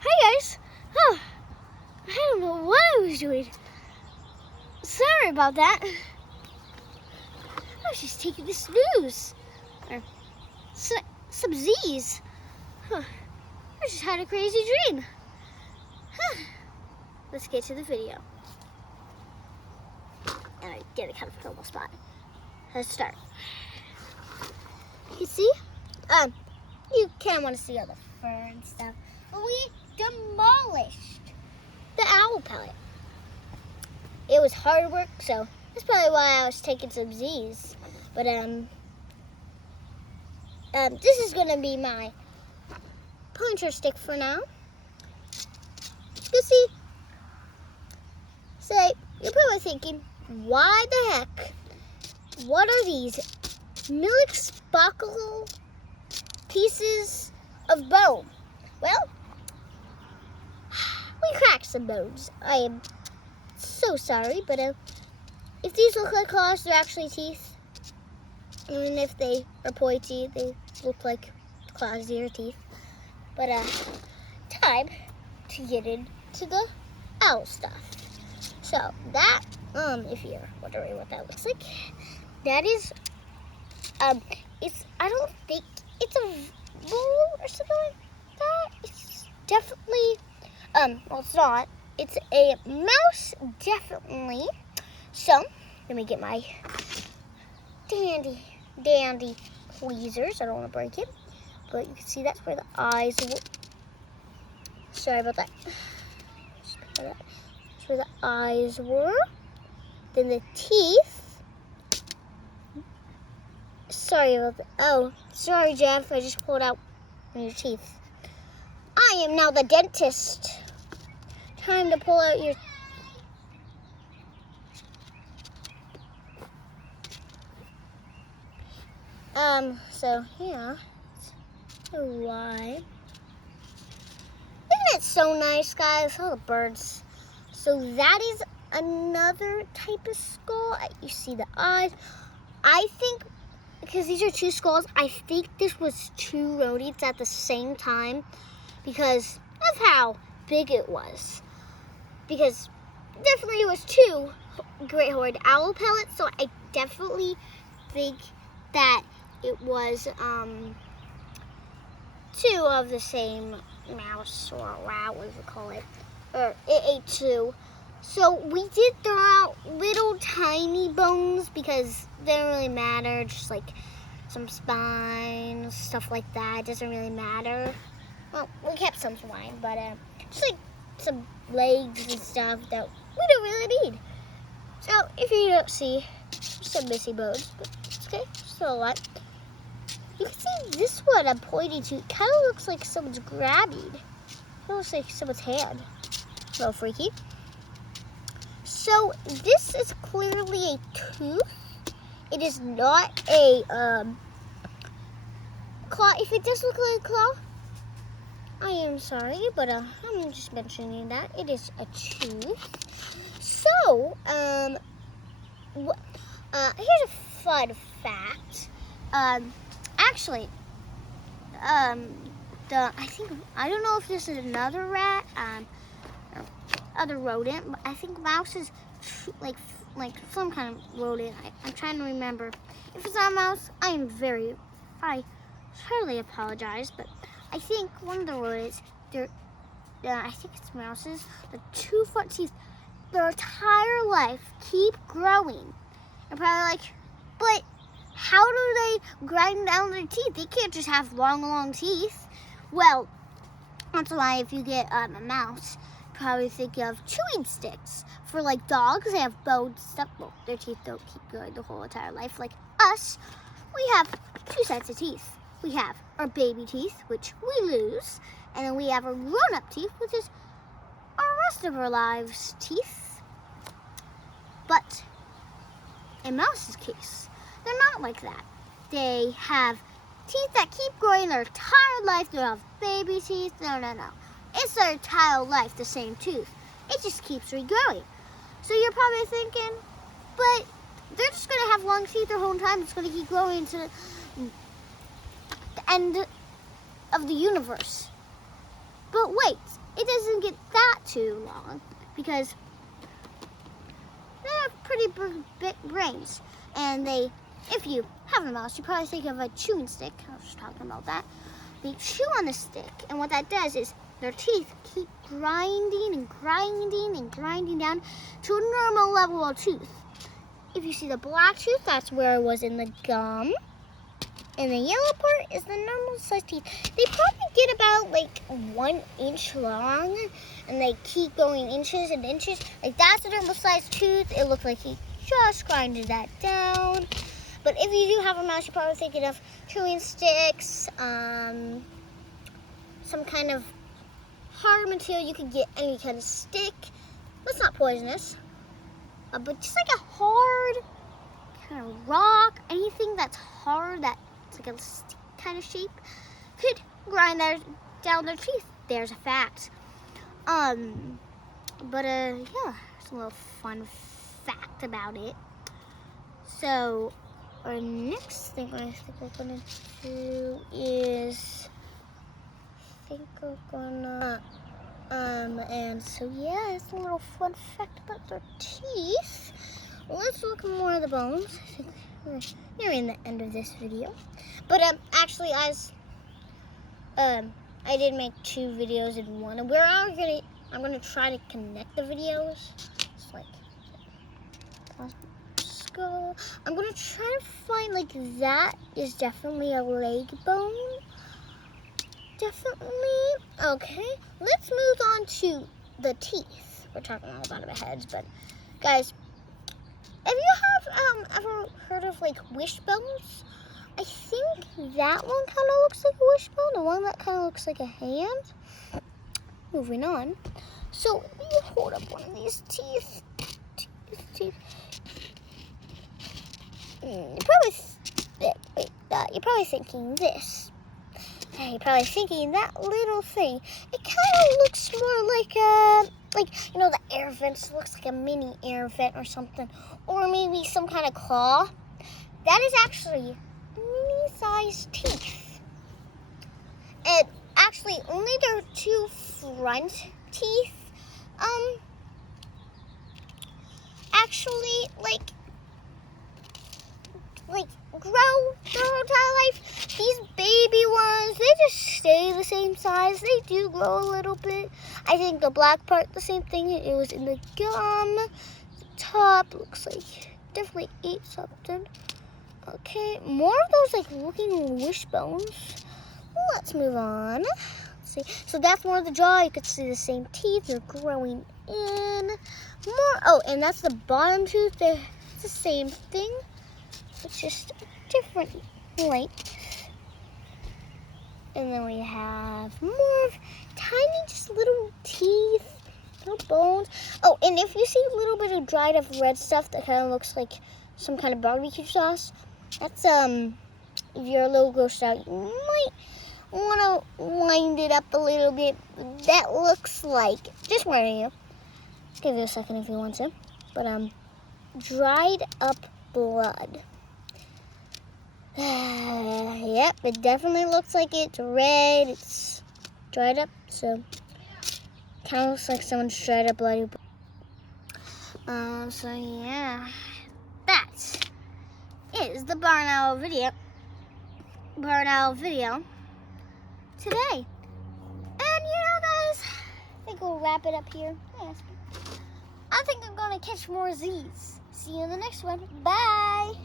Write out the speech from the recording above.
Hi guys. Oh, I don't know what I was doing. Sorry about that. I was just taking the snooze. Or some Z's. Huh. I just had a crazy dream. Huh. Let's get to the video. And I get a comfortable spot. Let's start. You see? You kind of want to see all the fur and stuff. But we demolished the owl pellet. It was hard work, so that's probably why I was taking some Z's. But this is gonna be my pointer stick for now. You see, so you're probably thinking, why the heck? What are these inexplicable pieces of bone? Well, we cracked some bones. I am so sorry, but if these look like claws, they're actually teeth. Even if they are pointy, they look like claws or teeth. But time to get into the owl stuff. So that, if you're wondering what that looks like, that is, it's, I don't think it's a vole or something like that. It's definitely, well, it's not. It's a mouse, definitely. So, let me get my dandy tweezers. I don't want to break it. But you can see that's where the eyes were. Sorry about that. That's where the eyes were. Then the teeth. Sorry about that. Oh, sorry, Jeff. I just pulled out your teeth. I am now the dentist. Time to pull out your... So yeah, why? Isn't it so nice, guys? All the birds. So that is another type of skull. You see the eyes. I think, because these are two skulls, I think this was two rodents at the same time because of how big it was. Because definitely it was two great horned owl pellets, so I definitely think that it was two of the same mouse or rat, what do you call it, or it ate two. So we did throw out little tiny bones because they don't really matter, just like some spines, stuff like that. It doesn't really matter. Well, we kept some spine, but just like some legs and stuff that we don't really need. So if you don't see some missing bones, but it's okay, still a lot. You can see this one I'm pointing to. It kind of looks like someone's grabbing. It looks like someone's hand. A little freaky. So this is clearly a tooth. It is not a claw. If it does look like a claw, I am sorry, but I'm just mentioning that it is a tooth. So here's a fun fact. Actually, I don't know if this is another rat, or other rodent, but I think mouse is like some kind of rodent. I'm trying to remember. If it's not a mouse, I totally apologize, but I think one of the rodents, I think it's mouses, the two front teeth, their entire life keep growing. They're probably like, but how do they grind down their teeth? They can't just have long teeth. Well, that's why if you get a mouse, you probably think of chewing sticks. For like dogs, they have bone stuff. Well, their teeth don't keep growing the whole entire life. Like us, we have two sets of teeth. We have our baby teeth, which we lose, and then we have our grown-up teeth, which is our rest of our lives' teeth. But in mouse's case, they're not like that. They have teeth that keep growing their entire life. They don't have baby teeth. No. It's their entire life, the same tooth. It just keeps regrowing. So you're probably thinking, but they're just going to have long teeth their whole time. It's going to keep growing to the end of the universe. But wait, it doesn't get that too long because they have pretty big brains. And they, if you have a mouse, you probably think of a chewing stick. I was just talking about that. They chew on the stick, and what that does is their teeth keep grinding and grinding and grinding down to a normal level of tooth. If you see the black tooth, that's where it was in the gum. And the yellow part is the normal size teeth. They probably get about like 1 inch long, and they keep going inches and inches. Like that's a normal size tooth. It looks like he just grinded that down. But if you do have a mouse, you're probably thinking of chewing sticks, some kind of hard material. You could get any kind of stick. That's not poisonous, but just like a hard kind of rock, anything that's hard, that's like a stick kind of shape, could grind down their teeth. There's a fact. Yeah, it's a little fun fact about it. So our next thing I think we're gonna do is and so yeah, it's a little fun fact about their teeth. Let's look more at the bones. I think we're nearing the end of this video. But actually, as I did make 2 videos in one, and I'm gonna try to connect the videos. Just like skull. I'm gonna try to find like that is definitely a leg bone. Definitely. Okay, let's move on to the teeth. We're talking all about our heads, but guys, if you have ever heard of like wishbones, I think that one kind of looks like a wishbone. The one that kind of looks like a hand. Moving on. So you hold up one of these teeth. You're probably thinking this. You're probably thinking that little thing. It kind of looks more like you know, the air vents. It looks like a mini air vent or something, or maybe some kind of claw. That is actually mini-sized teeth. And actually, only their 2 front teeth, actually grow their entire life. These baby ones, they just stay the same size. They do grow a little bit. I think the black part, the same thing. It was in the gum. The top looks like definitely ate something. Okay, more of those like looking wishbones. Let's move on. Let's see. So that's more of the jaw. You could see the same teeth. They're growing in. More. Oh, and that's the bottom tooth. It's the same thing. It's just different length. And then we have more of tiny, just little teeth, little bones. Oh, and if you see a little bit of dried up red stuff that kind of looks like some kind of barbecue sauce, that's if you're a little grossed out, you might want to wind it up a little bit. That looks like, just warning you, give you a second if you want to, but dried up blood. Yep, it definitely looks like it's red. It's dried up, so kind of looks like someone's dried up bloody. So yeah, that is the barn owl video today. And you know, guys, I think we'll wrap it up here. Yes. I think I'm gonna catch more Z's. See you in the next one. Bye.